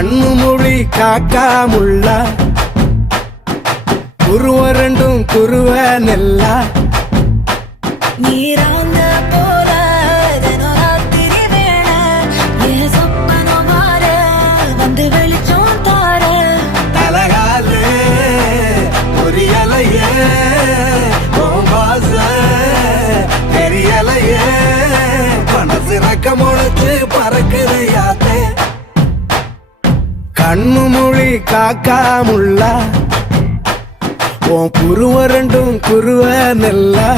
கண்ணு மொழி காக்காமுள்ள குருவ ரெண்டும் குருவ நெல்லா நீராங்க போல தினராத்திரி வேண என் சொப்பனம் மாற வந்து வெளிச்சம் தார தலகாலே புரியலையே பாச தெரியலையே மனசு ரக்க முளைச்சு பறக்குதையாத்தே கண்ணு மொழி காக்காமுள்ள உன் குருவ ரெண்டும் குருவ நெல்லா